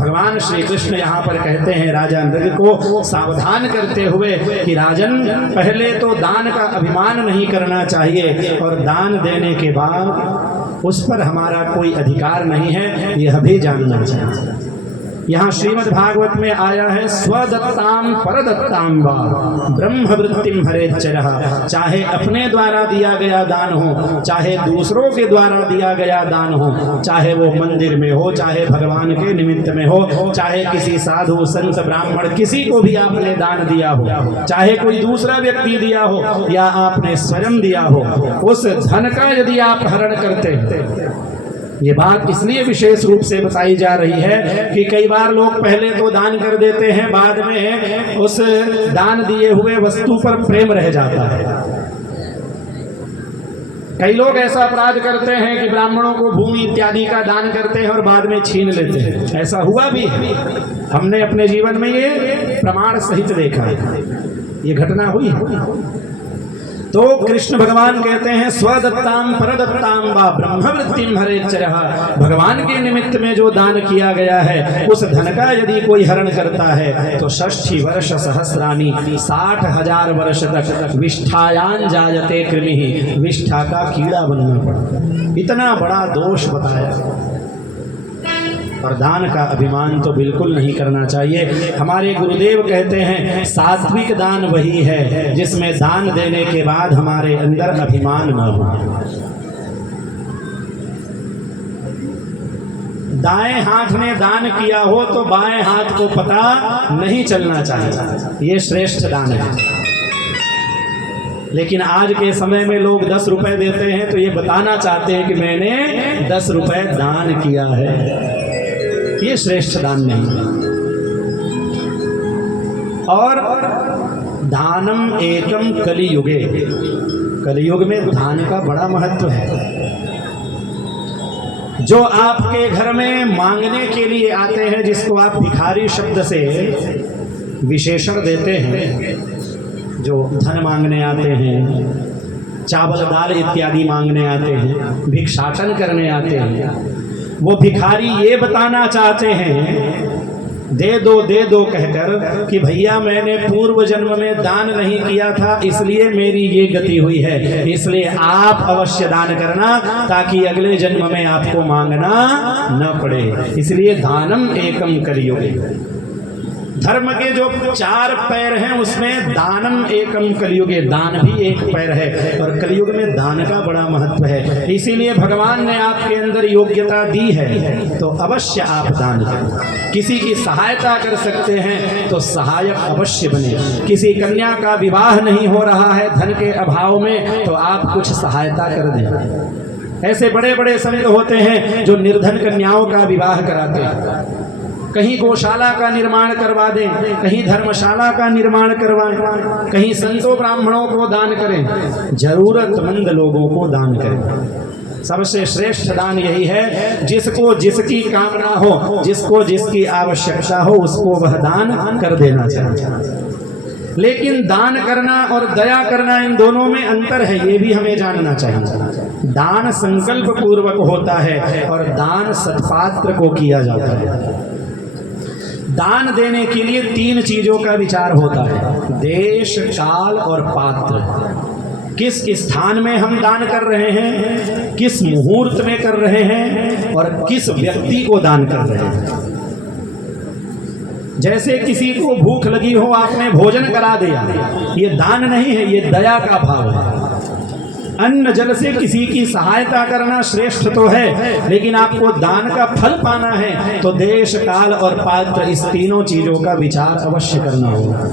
भगवान श्री कृष्ण यहाँ पर कहते हैं राजा नृग को सावधान करते हुए कि राजन, पहले तो दान का अभिमान नहीं करना चाहिए और दान देने के बाद उस पर हमारा कोई अधिकार नहीं है, यह भी जानना चाहिए। यहाँ श्रीमद् भागवत में आया है, स्वदत्ताम परदत्ताम वा ब्रह्मवृत्तिम हरेच्चरः। चाहे अपने द्वारा दिया गया दान हो, चाहे दूसरों के द्वारा दिया गया दान हो, चाहे वो मंदिर में हो, चाहे भगवान के निमित्त में हो, चाहे किसी साधु संत ब्राह्मण किसी को भी आपने दान दिया हो, चाहे कोई दूसरा व्यक्ति दिया हो या आपने स्वयं दिया हो, उस धन का यदि आप हरण करते हैं, ये बात इसलिए विशेष रूप से बताई जा रही है कि कई बार लोग पहले तो दान कर देते हैं, बाद में उस दान दिए हुए वस्तु पर प्रेम रह जाता है। कई लोग ऐसा अपराध करते हैं कि ब्राह्मणों को भूमि इत्यादि का दान करते हैं और बाद में छीन लेते हैं। ऐसा हुआ भी है, हमने अपने जीवन में ये प्रमाण सहित देखा है, ये घटना हुई। तो कृष्ण भगवान कहते हैं, स्वदत्ताम परदत्ताम वा ब्रह्मवृत्तिम हरेच्चरः। भगवान के निमित्त में जो दान किया गया है, उस धन का यदि कोई हरण करता है तो 60 वर्ष सहस्रानी, 60,000 वर्ष तक विष्ठायान जायते कृमिः, विष्ठा का कीड़ा बनना पड़ता। इतना बड़ा दोष बताया। और दान का अभिमान तो बिल्कुल नहीं करना चाहिए। हमारे गुरुदेव कहते हैं, सात्विक दान वही है जिसमें दान देने के बाद हमारे अंदर अभिमान न हो। दाएं हाथ ने दान किया हो तो बाएं हाथ को पता नहीं चलना चाहिए, ये श्रेष्ठ दान है। लेकिन आज के समय में लोग 10 रुपए देते हैं तो ये बताना चाहते हैं कि मैंने 10 रुपए दान किया है, ये श्रेष्ठ दान नहीं है। और दानम एकम कलियुगे, कलियुग में दान का बड़ा महत्व है। जो आपके घर में मांगने के लिए आते हैं, जिसको आप भिखारी शब्द से विशेषण देते हैं, जो धन मांगने आते हैं, चावल दाल इत्यादि मांगने आते हैं, भिक्षाटन करने आते हैं, वो भिखारी ये बताना चाहते हैं, दे दो कहकर कि भैया मैंने पूर्व जन्म में दान नहीं किया था, इसलिए मेरी ये गति हुई है, इसलिए आप अवश्य दान करना ताकि अगले जन्म में आपको मांगना न पड़े। इसलिए दानम एकम कलियुगे। धर्म के जो 4 पैर हैं उसमें दानम एकम कलियुगे, दान भी एक पैर है और कलियुग में दान का बड़ा महत्व है। इसीलिए भगवान ने आपके अंदर योग्यता दी है तो अवश्य आप दान करें। किसी की सहायता कर सकते हैं तो सहायक अवश्य बने। किसी कन्या का विवाह नहीं हो रहा है धन के अभाव में तो आप कुछ सहायता कर दें। ऐसे बड़े बड़े संत होते हैं जो निर्धन कन्याओं का विवाह कराते हैं। कहीं गौशाला का निर्माण करवा दें, कहीं धर्मशाला का निर्माण करवाएं, कहीं संतों ब्राह्मणों को दान करें, जरूरतमंद लोगों को दान करें। सबसे श्रेष्ठ दान यही है, जिसको जिसकी कामना हो, जिसको जिसकी आवश्यकता हो, उसको वह दान कर देना चाहिए। लेकिन दान करना और दया करना, इन दोनों में अंतर है, ये भी हमें जानना चाहिए। दान संकल्प पूर्वक होता है और दान सत्पात्र को किया जाता है। दान देने के लिए 3 चीजों का विचार होता है, देश, काल और पात्र। किस स्थान में हम दान कर रहे हैं, किस मुहूर्त में कर रहे हैं और किस व्यक्ति को दान कर रहे हैं। जैसे किसी को भूख लगी हो, आपने भोजन करा दिया, ये दान नहीं है, ये दया का भाव है। अन्न जल से किसी की सहायता करना श्रेष्ठ तो है, लेकिन आपको दान का फल पाना है तो देश, काल और पात्र, इस तीनों चीजों का विचार अवश्य करना होगा।